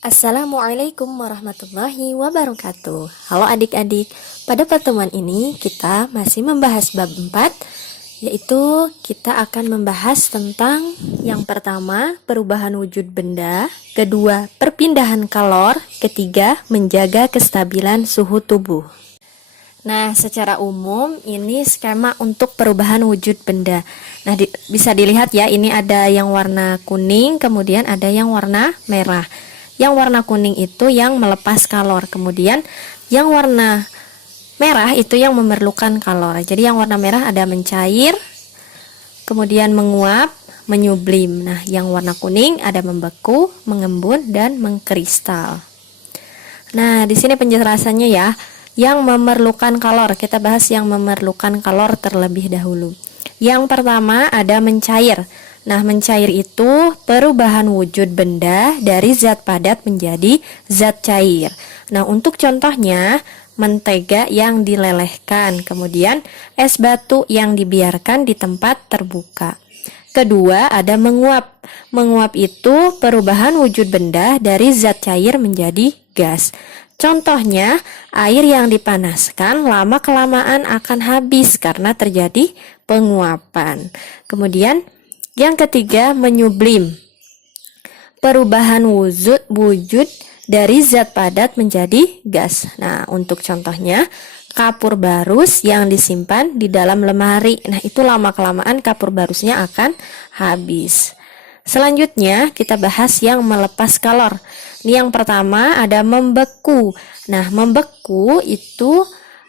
Assalamualaikum warahmatullahi wabarakatuh. Halo adik-adik, pada pertemuan ini kita masih membahas bab 4, yaitu kita akan membahas tentang yang pertama, perubahan wujud benda, kedua, perpindahan kalor, ketiga, menjaga kestabilan suhu tubuh. Nah, secara umum ini skema untuk perubahan wujud benda. Nah, bisa dilihat ya, ini ada yang warna kuning, kemudian ada yang warna merah. Yang warna kuning itu yang melepas kalor, kemudian yang warna merah itu yang memerlukan kalor. Jadi yang warna merah ada mencair, kemudian menguap, menyublim. Nah, yang warna kuning ada membeku, mengembun, dan mengkristal. Nah, di sini penjelasannya ya. Yang memerlukan kalor, kita bahas yang memerlukan kalor terlebih dahulu. Yang pertama ada mencair. Nah, mencair itu perubahan wujud benda dari zat padat menjadi zat cair. Nah, untuk contohnya, mentega yang dilelehkan, kemudian es batu yang dibiarkan di tempat terbuka. Kedua, ada menguap. Menguap itu perubahan wujud benda dari zat cair menjadi gas. Contohnya, air yang dipanaskan lama-kelamaan akan habis karena terjadi penguapan. Kemudian, yang ketiga, menyublim. Perubahan wujud dari zat padat menjadi gas. Nah, untuk contohnya, kapur barus yang disimpan di dalam lemari. Nah, itu lama-kelamaan kapur barusnya akan habis. Selanjutnya, kita bahas yang melepas kalor. Ini yang pertama ada membeku. Nah, membeku itu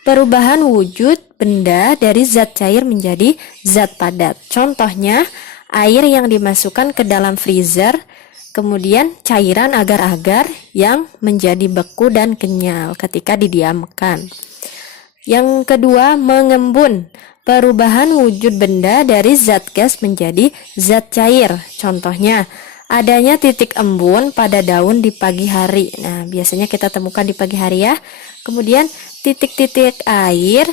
perubahan wujud benda dari zat cair menjadi zat padat. Contohnya, air yang dimasukkan ke dalam freezer, kemudian cairan agar-agar yang menjadi beku dan kenyal ketika didiamkan. Yang kedua, mengembun. Perubahan wujud benda dari zat gas menjadi zat cair. Contohnya, adanya titik embun pada daun di pagi hari. Nah, biasanya kita temukan di pagi hari ya. Kemudian titik-titik air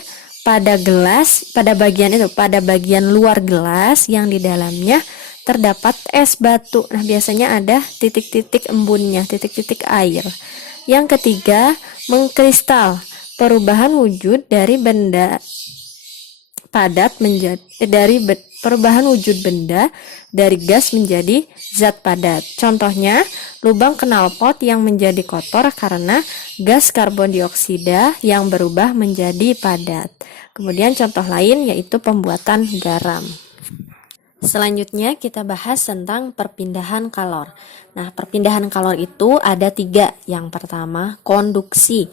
pada gelas, pada bagian luar gelas yang di dalamnya terdapat es batu. Nah, biasanya ada titik-titik embunnya, titik-titik air. Yang ketiga, mengkristal. Perubahan wujud dari benda padat menjadi perubahan wujud benda dari gas menjadi zat padat. Contohnya, lubang knalpot yang menjadi kotor karena gas karbon dioksida yang berubah menjadi padat. Kemudian contoh lain yaitu pembuatan garam. Selanjutnya kita bahas tentang perpindahan kalor. Nah, perpindahan kalor itu ada 3. Yang pertama, konduksi.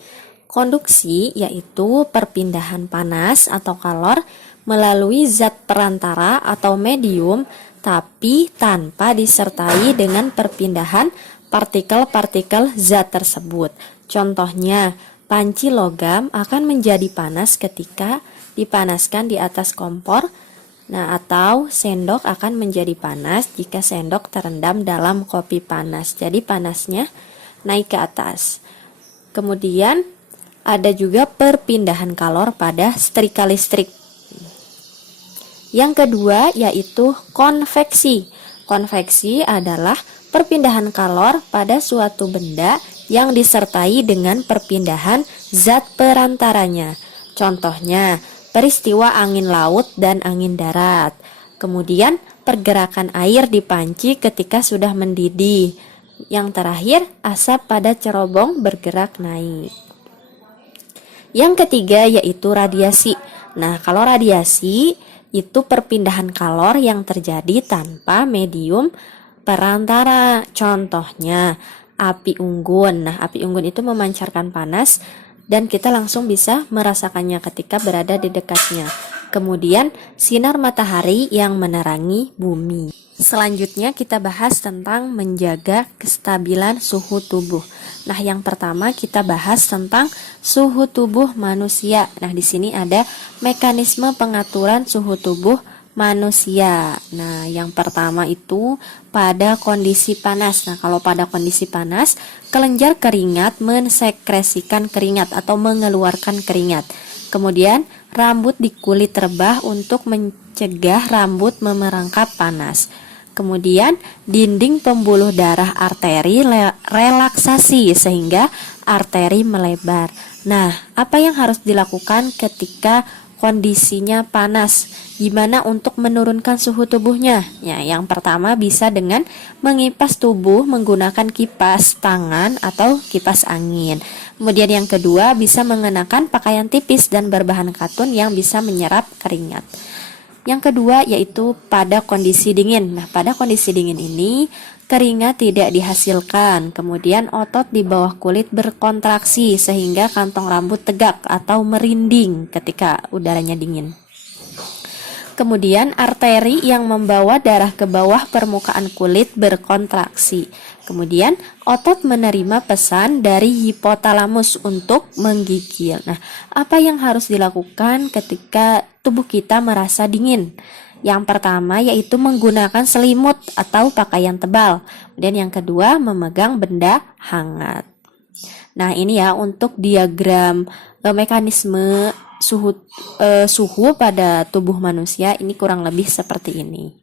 Konduksi yaitu perpindahan panas atau kalor melalui zat perantara atau medium, tapi tanpa disertai dengan perpindahan partikel-partikel zat tersebut. Contohnya, panci logam akan menjadi panas ketika dipanaskan di atas kompor. Nah, atau sendok akan menjadi panas jika sendok terendam dalam kopi panas. Jadi panasnya naik ke atas. Kemudian ada juga perpindahan kalor pada setrika listrik. Yang kedua yaitu konveksi. Konveksi adalah perpindahan kalor pada suatu benda yang disertai dengan perpindahan zat perantaranya. Contohnya, peristiwa angin laut dan angin darat. Kemudian, pergerakan air di panci ketika sudah mendidih. Yang terakhir, asap pada cerobong bergerak naik. Yang ketiga yaitu radiasi. Nah, kalau radiasi itu perpindahan kalor yang terjadi tanpa medium perantara. Contohnya, api unggun. Nah, api unggun itu memancarkan panas dan kita langsung bisa merasakannya ketika berada di dekatnya. Kemudian, sinar matahari yang menerangi bumi. Selanjutnya kita bahas tentang menjaga kestabilan suhu tubuh. Nah, yang pertama kita bahas tentang suhu tubuh manusia. Nah, di sini ada mekanisme pengaturan suhu tubuh manusia. Nah, yang pertama itu pada kondisi panas. Nah, kalau pada kondisi panas, kelenjar keringat mensekresikan keringat atau mengeluarkan keringat. Kemudian, rambut di kulit rebah untuk mencegah rambut memerangkap panas. Kemudian dinding pembuluh darah arteri relaksasi sehingga arteri melebar. Nah, apa yang harus dilakukan ketika kondisinya panas? Gimana untuk menurunkan suhu tubuhnya? Ya, yang pertama bisa dengan mengipas tubuh menggunakan kipas tangan atau kipas angin. Kemudian yang kedua bisa mengenakan pakaian tipis dan berbahan katun yang bisa menyerap keringat. Yang kedua yaitu pada kondisi dingin. Nah, pada kondisi dingin ini keringat tidak dihasilkan. Kemudian otot di bawah kulit berkontraksi sehingga kantong rambut tegak atau merinding ketika udaranya dingin. Kemudian arteri yang membawa darah ke bawah permukaan kulit berkontraksi. Kemudian otot menerima pesan dari hipotalamus untuk menggigil. Nah, apa yang harus dilakukan ketika tubuh kita merasa dingin? Yang pertama yaitu menggunakan selimut atau pakaian tebal. Kemudian yang kedua memegang benda hangat. Nah, ini ya untuk diagram mekanisme suhu pada tubuh manusia ini kurang lebih seperti ini.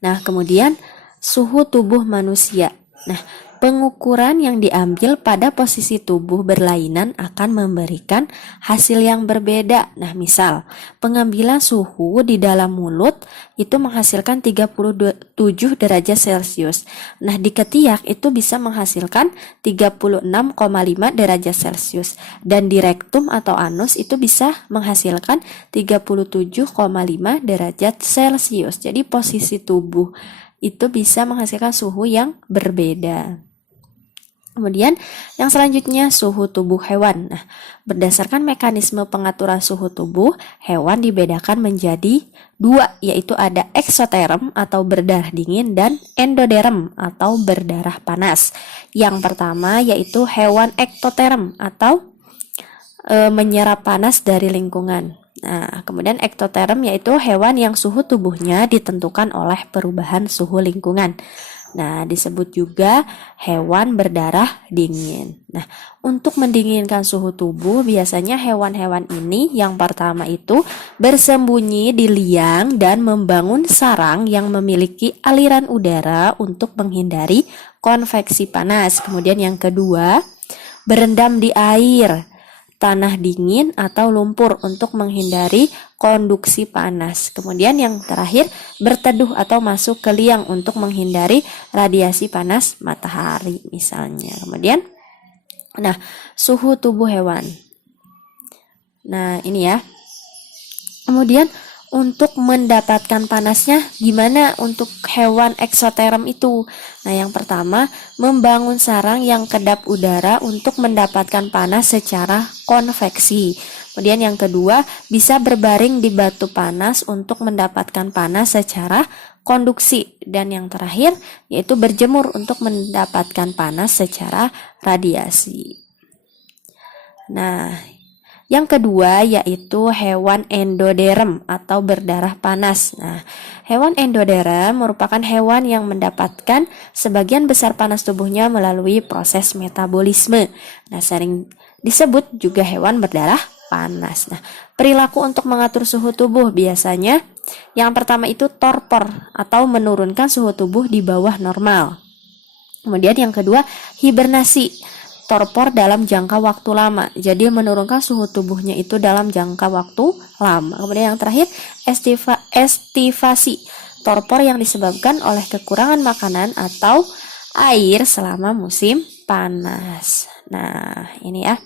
Nah, kemudian suhu tubuh manusia. Nah, pengukuran yang diambil pada posisi tubuh berlainan akan memberikan hasil yang berbeda. Nah, misal pengambilan suhu di dalam mulut itu menghasilkan 37 derajat Celcius. Nah, di ketiak itu bisa menghasilkan 36,5 derajat Celcius. Dan di rektum atau anus itu bisa menghasilkan 37,5 derajat Celcius. Jadi posisi tubuh itu bisa menghasilkan suhu yang berbeda. Kemudian yang selanjutnya suhu tubuh hewan. Nah, berdasarkan mekanisme pengaturan suhu tubuh, hewan dibedakan menjadi dua, yaitu ada eksoterm atau berdarah dingin dan endoderm atau berdarah panas. Yang pertama yaitu hewan ektoterm atau menyerap panas dari lingkungan. Nah, kemudian ektoterm yaitu hewan yang suhu tubuhnya ditentukan oleh perubahan suhu lingkungan. Nah, disebut juga hewan berdarah dingin. Nah, untuk mendinginkan suhu tubuh, biasanya hewan-hewan ini yang pertama itu bersembunyi di liang dan membangun sarang yang memiliki aliran udara untuk menghindari konveksi panas. Kemudian yang kedua, berendam di air, tanah dingin atau lumpur untuk menghindari konduksi panas. Kemudian yang terakhir, berteduh atau masuk ke liang untuk menghindari radiasi panas matahari misalnya. Kemudian, nah, suhu tubuh hewan. Nah, ini ya. Kemudian untuk mendapatkan panasnya gimana untuk hewan eksoterm itu? Nah, yang pertama membangun sarang yang kedap udara untuk mendapatkan panas secara konveksi. Kemudian yang kedua bisa berbaring di batu panas untuk mendapatkan panas secara konduksi. Dan yang terakhir yaitu berjemur untuk mendapatkan panas secara radiasi. Nah, yang kedua yaitu hewan endoderm atau berdarah panas. Nah, hewan endoderm merupakan hewan yang mendapatkan sebagian besar panas tubuhnya melalui proses metabolisme. Nah, sering disebut juga hewan berdarah panas. Nah, perilaku untuk mengatur suhu tubuh biasanya yang pertama itu torpor atau menurunkan suhu tubuh di bawah normal. Kemudian yang kedua hibernasi. Torpor dalam jangka waktu lama, jadi menurunkan suhu tubuhnya itu dalam jangka waktu lama. Kemudian yang terakhir estivasi, torpor yang disebabkan oleh kekurangan makanan atau air selama musim panas. Nah, ini ya.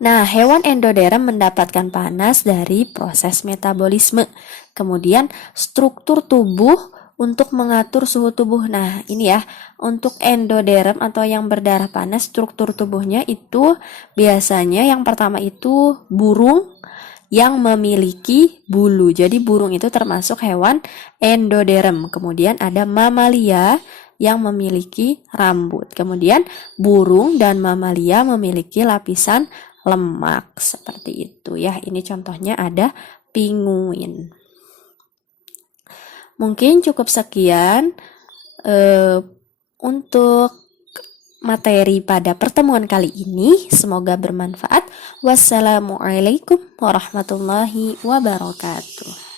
Nah, hewan endoderm mendapatkan panas dari proses metabolisme. Kemudian struktur tubuh untuk mengatur suhu tubuh. Nah, ini ya, untuk endoderm atau yang berdarah panas, struktur tubuhnya itu biasanya yang pertama itu burung yang memiliki bulu. Jadi burung itu termasuk hewan endoderm. Kemudian ada mamalia yang memiliki rambut. Kemudian burung dan mamalia memiliki lapisan lemak seperti itu ya. Ini contohnya ada penguin. Mungkin cukup sekian untuk materi pada pertemuan kali ini. Semoga bermanfaat. Wassalamualaikum warahmatullahi wabarakatuh.